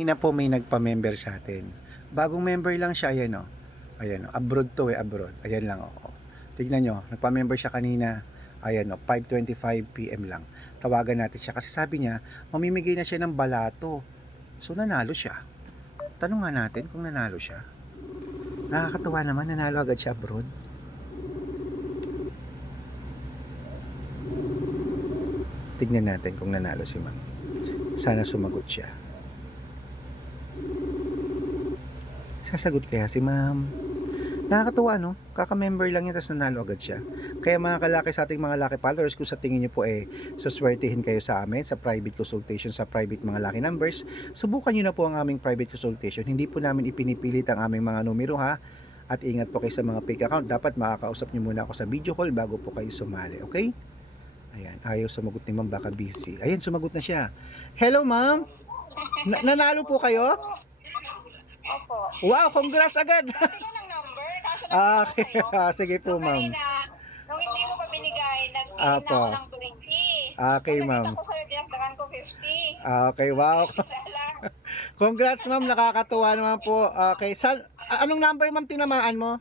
Kanina po may nagpa-member sa atin. Bagong member lang siya, ayan o. Ayan o, abroad to abroad. Ayan lang o. Tignan nyo, nagpa-member siya kanina. Ayan o, 5:25 PM lang. Tawagan natin siya kasi sabi niya, mamimigay na siya ng balato. So nanalo siya. Tanong nga natin kung nanalo siya. Nakakatuwa naman, nanalo agad siya abroad. Tignan natin kung nanalo si ma'am. Sana sumagot siya. Sasagot kaya si ma'am? Nakakatuwa, no? Kaka-member lang yan, tapos nanalo agad siya. Kaya mga kalaki sa ating mga lucky followers, kung sa tingin nyo po suswertihin kayo sa amin sa private consultation, sa private mga lucky numbers, subukan nyo na po ang aming private consultation. Hindi po namin ipinipilit ang aming mga numero, ha? At ingat po kayo sa mga fake account. Dapat makakausap nyo muna ako sa video call bago po kayo sumali, okay? Ayan, ayaw sumagot ni ma'am, baka busy. Ayan, sumagot na siya. Hello, ma'am. Nanalo po kayo? Opo. Wow, congrats agad. Dati ka ng number, kaso Okay, nagpunta sa'yo. sige po, Nung ma'am. kanina, nung hindi mo pa binigay, nag-pin na Apo. ako ng 20. Okay, Nung ma'am. nakita ko sa'yo, dinagdagan ko 50. Okay, wow. Wala. Congrats, ma'am. Nakakatuwa naman po. Okay, anong number, ma'am, tinamaan mo?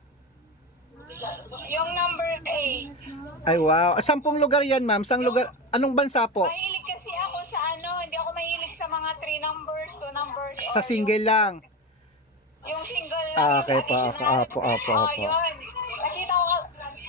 Yung number 8. Ay, wow. 10 lugar yan, ma'am. Sang lugar? Anong bansa po? Mahilig kasi ako sa hindi ako mahilig sa mga 3 numbers, 2 numbers. Sa single lang. Yung single lang, Okay yung po, additional. opo. Yun.